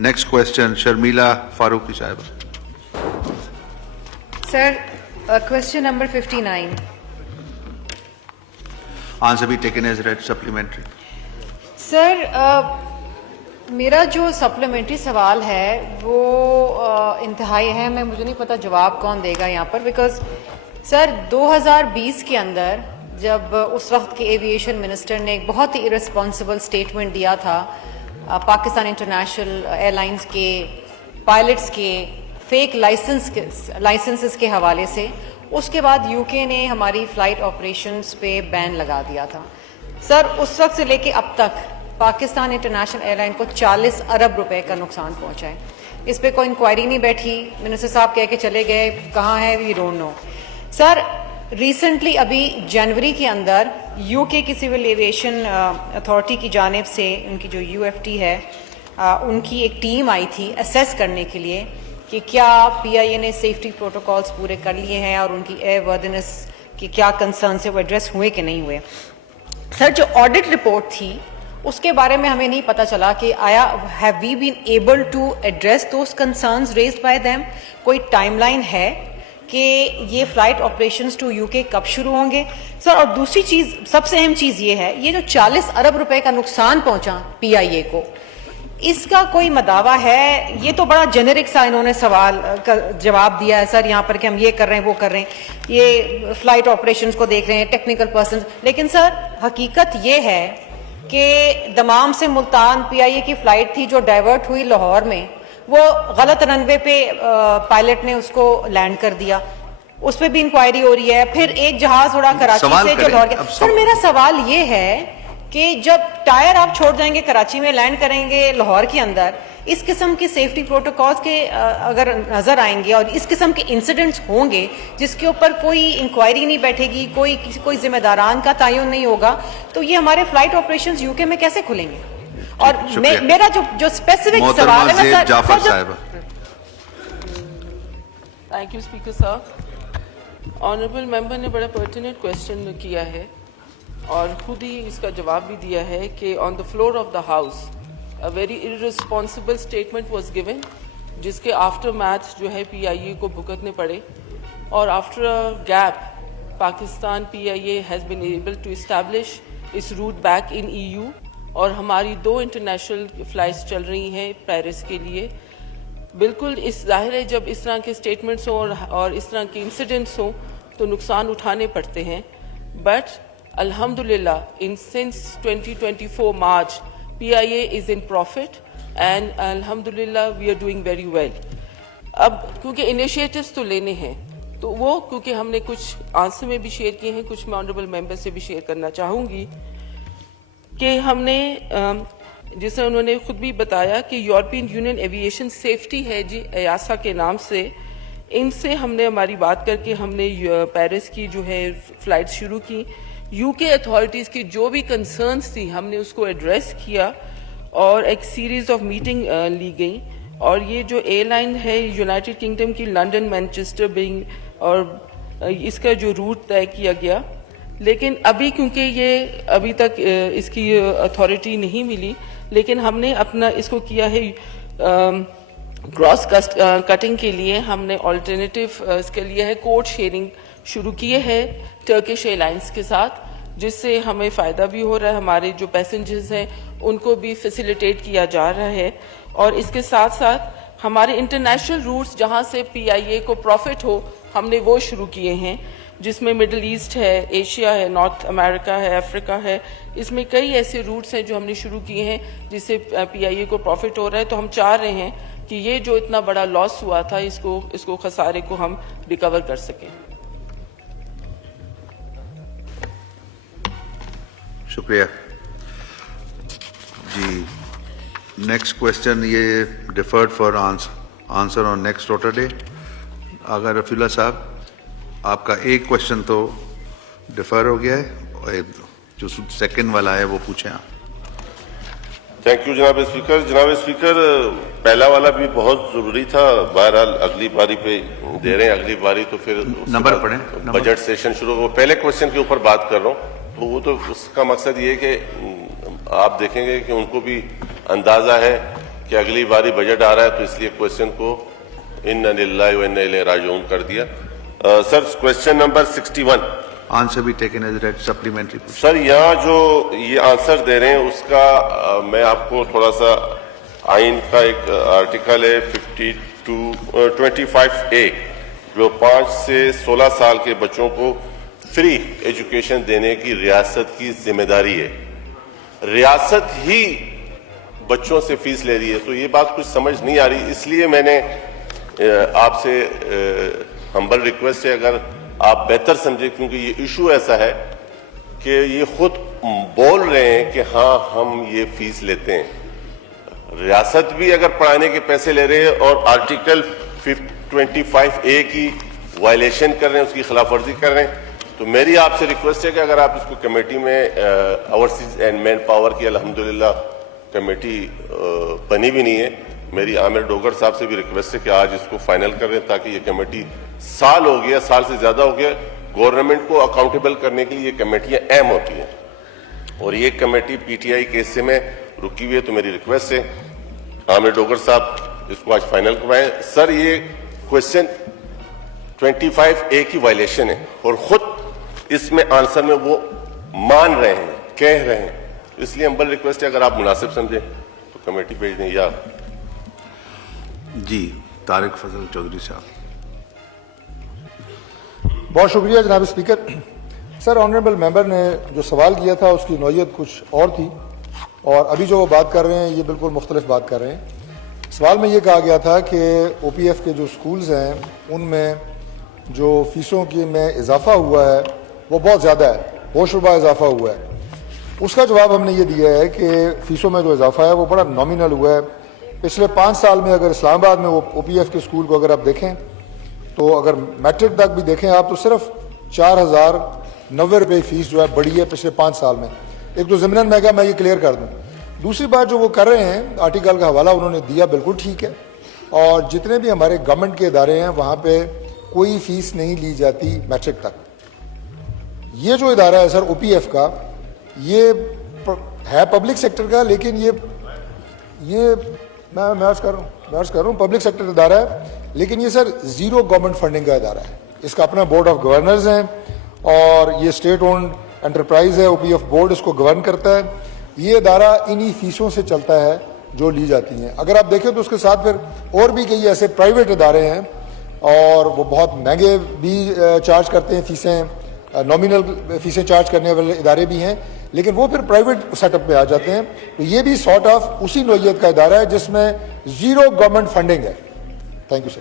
Next question, Sharmila Farooqi Sahib. Sir, question number 59. Answer be taken as read, supplementary. سر میرا جو supplementary سوال ہے وہ انتہائی اہم ہے. مجھے نہیں پتا جواب کون دے گا یہاں پر, بیکاز سر 2020 کے اندر جب اس وقت کے ایویشن منسٹر نے ایک بہت ہی ارسپانسبل اسٹیٹمنٹ دیا تھا پاکستان انٹرنیشنل ایئر لائنس کے پائلٹس کے فیک لائسنسز کے حوالے سے, اس کے بعد یو کے نے ہماری فلائٹ آپریشنز پہ بین لگا دیا تھا. سر اس وقت سے لے کے اب تک پاکستان انٹرنیشنل ایئر لائن کو 40 ارب روپے کا نقصان پہنچا ہے. اس پہ کوئی انکوائری نہیں بیٹھی, منسٹر صاحب کہہ کے چلے گئے, کہاں ہے we don't know. Sir recently ابھی جنوری کے اندر یو کے کی سول ایویشن اتھارٹی کی جانب سے, ان کی جو یو ایف ٹی ہے, ان کی ایک ٹیم آئی تھی اسیس کرنے کے لیے کہ کیا پی آئی اے نے سیفٹی پروٹوکالز پورے کر لیے ہیں اور ان کی ایئر وردنس کی کیا کنسرنس ہے وہ ایڈریس ہوئے کہ نہیں ہوئے. سر جو آڈٹ رپورٹ تھی اس کے بارے میں ہمیں نہیں پتا چلا کہ آیا have we been able to address those concerns raised by them. کوئی ٹائم لائن ہے کہ یہ فلائٹ آپریشنز ٹو یو کے کب شروع ہوں گے. سر اور دوسری چیز, سب سے اہم چیز یہ ہے, یہ جو 40 ارب روپے کا نقصان پہنچا پی آئی اے کو, اس کا کوئی مداوع ہے؟ یہ تو بڑا جنرک سا انہوں نے سوال کا جواب دیا ہے سر یہاں پر کہ ہم یہ کر رہے ہیں وہ کر رہے ہیں, یہ فلائٹ آپریشنز کو دیکھ رہے ہیں, ٹیکنیکل پرسنز. لیکن سر حقیقت یہ ہے کہ دمام سے ملتان پی آئی اے کی فلائٹ تھی جو ڈائیورٹ ہوئی لاہور میں, وہ غلط رن وے پہ پائلٹ نے اس کو لینڈ کر دیا, اس پہ بھی انکوائری ہو رہی ہے. پھر ایک جہاز اڑا کراچی سے جو لاہور گیا. سر میرا سوال یہ ہے کہ جب ٹائر آپ چھوڑ جائیں گے کراچی میں, لینڈ کریں گے لاہور کے اندر, اس قسم کے سیفٹی پروٹوکالز کے اگر نظر آئیں گے اور اس قسم کے انسیڈنٹس ہوں گے جس کے اوپر کوئی انکوائری نہیں بیٹھے گی, کوئی ذمہ داران کا تعین نہیں ہوگا, تو یہ ہمارے فلائٹ آپریشنز یو کے میں کیسے کھلیں گے؟ اور میرا جو اسپیسیفک سوال ہے نا سر. تھینک یو اسپیکر صاحب. آنریبل ممبر نے بڑا پرٹیننٹ کوشچن کیا ہے اور خود ہی اس کا جواب بھی دیا ہے کہ on the floor of the house a very irresponsible statement was given, جس کے آفٹر میتھ جو ہے پی آئی اے کو بھگتنے پڑے. اور after a gap Pakistan P I A has been able to establish اس route back in E U, اور ہماری 2 انٹرنیشنل فلائٹس چل رہی ہیں پیرس کے لیے. بالکل اس ظاہر ہے جب اس طرح کے اسٹیٹمنٹس ہوں اور اس طرح کے انسیڈنٹس ہوں تو نقصان اٹھانے پڑتے ہیں, but Alhamdulillah, since 2024 March, PIA is in profit and Alhamdulillah we are doing very well. اب کیونکہ انیشیٹوز تو لینے ہیں تو وہ کیونکہ ہم نے کچھ آنسر میں بھی شیئر کیے ہیں, کچھ میں آنریبل ممبر سے بھی شیئر کرنا چاہوں گی کہ ہم نے جسے انہوں نے خود بھی بتایا کہ یورپین یونین ایویشن سیفٹی ہے جی ایاسا کے نام سے, ان سے ہم نے ہماری بات کر کے ہم نے پیرس کی جو ہے فلائٹ شروع کی. یو کے اتھارٹیز کی جو بھی کنسرنس تھی ہم نے اس کو ایڈریس کیا اور ایک سیریز آف میٹنگ لی گئی. اور یہ جو ایئر لائن ہے یونائٹڈ کنگڈم کی لنڈن مینچسٹر بنگ, اور اس کا جو روٹ طے کیا گیا, لیکن ابھی کیونکہ یہ ابھی تک اس کی اتھارٹی نہیں ملی, لیکن ہم نے اپنا اس کو کیا ہے گراس کٹنگ کے لیے ہم نے آلٹرنیٹیو اس کے لیے ہے کوڈ شیئرنگ شروع کیے ہے ٹرکش ایئر لائنس کے ساتھ, جس سے ہمیں فائدہ بھی ہو رہا ہے, ہمارے جو پیسنجرز ہیں ان کو بھی فیسیلیٹیٹ کیا جا رہا ہے. اور اس کے ساتھ ساتھ ہمارے انٹرنیشنل روٹس جہاں سے پی آئی اے کو پروفٹ ہو ہم نے وہ شروع کیے ہیں, جس میں مڈل ایسٹ ہے, ایشیا ہے, نارتھ امریکہ ہے, افریقہ ہے. اس میں کئی ایسے روٹس ہیں جو ہم نے شروع کیے ہیں جس سے پی آئی اے کو پروفٹ ہو رہا ہے. تو ہم چاہ رہے ہیں کہ یہ جو اتنا بڑا لاس ہوا تھا اس کو خسارے کو ہم ریکور کر سکیں. شکریہ جی. نیکسٹ کوشچن یہ deferred for answer on next Saturday. اگر رفیع اللہ صاحب آپ کا ایک کوشچن تو ڈیفر ہو گیا ہے, اور جو سیکنڈ والا ہے وہ پوچھیں آپ. تھینک یو جناب اسپیکر. جناب اسپیکر پہلا والا بھی بہت ضروری تھا, بہرحال اگلی باری پہ دے رہے ہیں, اگلی باری تو پھر نمبر پڑھیں, بجٹ سیشن شروع ہو. پہلے کوشچن کے اوپر بات کر رہا ہوں, تو وہ تو اس کا مقصد یہ ہے کہ آپ دیکھیں گے کہ ان کو بھی اندازہ ہے کہ اگلی باری بجٹ آ رہا ہے تو اس لیے کوشچن کو انا للہ و انا الیہ راجعون کر دیا. Sir question number 61. Answer be taken as read, supplementary. Sir یہاں جو یہ آنسر دے رہے ہیں اس کا میں آپ کو تھوڑا سا آئین کا ایک آرٹیکل ہے 25A جو 5 سے 16 سال کے بچوں کو فری ایجوکیشن دینے کی ریاست کی ذمہ داری ہے. ریاست ہی بچوں سے فیس لے رہی ہے تو یہ بات کچھ سمجھ نہیں آ رہی, اس لیے میں نے آپ سے ہمبل ریکویسٹ ہے اگر آپ بہتر سمجھیں, کیونکہ یہ ایشو ایسا ہے کہ یہ خود بول رہے ہیں کہ ہاں ہم یہ فیس لیتے ہیں. ریاست بھی اگر پڑھانے کے پیسے لے رہے ہیں اور آرٹیکل 25A کی وائلیشن کر رہے ہیں, اس کی خلاف ورزی کر رہے ہیں, تو میری آپ سے ریکویسٹ ہے کہ اگر آپ اس کو کمیٹی میں اوورسیز اینڈ مین پاور کی الحمدللہ کمیٹی بنی بھی نہیں ہے, میری عامر ڈوگر صاحب سے بھی ریکویسٹ ہے کہ آج اس کو فائنل کر دیں تاکہ یہ کمیٹی سال ہو گیا, سال سے زیادہ ہو گیا, گورنمنٹ کو اکاؤنٹیبل کرنے کے لیے یہ کمیٹیاں اہم ہوتی ہیں اور یہ کمیٹی پی ٹی آئی کے حصے میں رکی ہوئی ہے. تو میری ریکویسٹ ہے عامر ڈوگر صاحب اس کو آج فائنل کروائیں. سر یہ کوشچن 25A کی وائلیشن ہے اور خود اس میں آنسر میں وہ مان رہے ہیں, کہہ رہے ہیں, اس لیے ہمبل ریکویسٹ ہے اگر آپ مناسب سمجھیں تو کمیٹی بھیج دیں. یا جی طارق فضل چودھری صاحب. بہت شکریہ جناب اسپیکر. سر آنریبل ممبر نے جو سوال کیا تھا اس کی نوعیت کچھ اور تھی اور ابھی جو وہ بات کر رہے ہیں یہ بالکل مختلف بات کر رہے ہیں. سوال میں یہ کہا گیا تھا کہ او پی ایف کے جو سکولز ہیں ان میں جو فیسوں کی میں اضافہ ہوا ہے وہ بہت زیادہ ہے, ہوش ربا اضافہ ہوا ہے. اس کا جواب ہم نے یہ دیا ہے کہ فیسوں میں جو اضافہ ہے وہ بڑا نامینل ہوا ہے. پچھلے 5 سال میں اگر اسلام آباد میں وہ او پی ایف کے اسکول کو اگر آپ دیکھیں تو اگر میٹرک تک بھی دیکھیں آپ تو صرف 4090 روپے فیس جو ہے بڑی ہے پچھلے 5 سال میں. ایک تو ضمناً میں کہا میں یہ کلیئر کر دوں. دوسری بات جو وہ کر رہے ہیں آرٹیکل کا حوالہ انہوں نے دیا بالکل ٹھیک ہے, اور جتنے بھی ہمارے گورنمنٹ کے ادارے ہیں وہاں پہ کوئی فیس نہیں لی جاتی میٹرک تک. یہ جو ادارہ ہے سر او پی ایف کا یہ ہے پبلک سیکٹر کا, لیکن یہ میں عرض کر رہا ہوں پبلک سیکٹر ادارہ ہے, لیکن یہ سر زیرو گورنمنٹ فنڈنگ کا ادارہ ہے. اس کا اپنا بورڈ آف گورنرز ہیں اور یہ اسٹیٹ اونڈ انٹرپرائز ہے. او پی ایف بورڈ اس کو گورن کرتا ہے. یہ ادارہ انہی فیسوں سے چلتا ہے جو لی جاتی ہیں. اگر آپ دیکھیں تو اس کے ساتھ پھر اور بھی کئی ایسے پرائیویٹ ادارے ہیں اور وہ بہت مہنگے بھی چارج کرتے ہیں فیسیں, نامینل فیسیں چارج کرنے والے ادارے بھی ہیں, لیکن وہ پھر پرائیویٹ سیٹ اپ پہ آ جاتے ہیں. تو یہ بھی سارٹ آف اسی نوعیت کا ادارہ ہے جس میں زیرو گورنمنٹ فنڈنگ ہے. Thank you sir.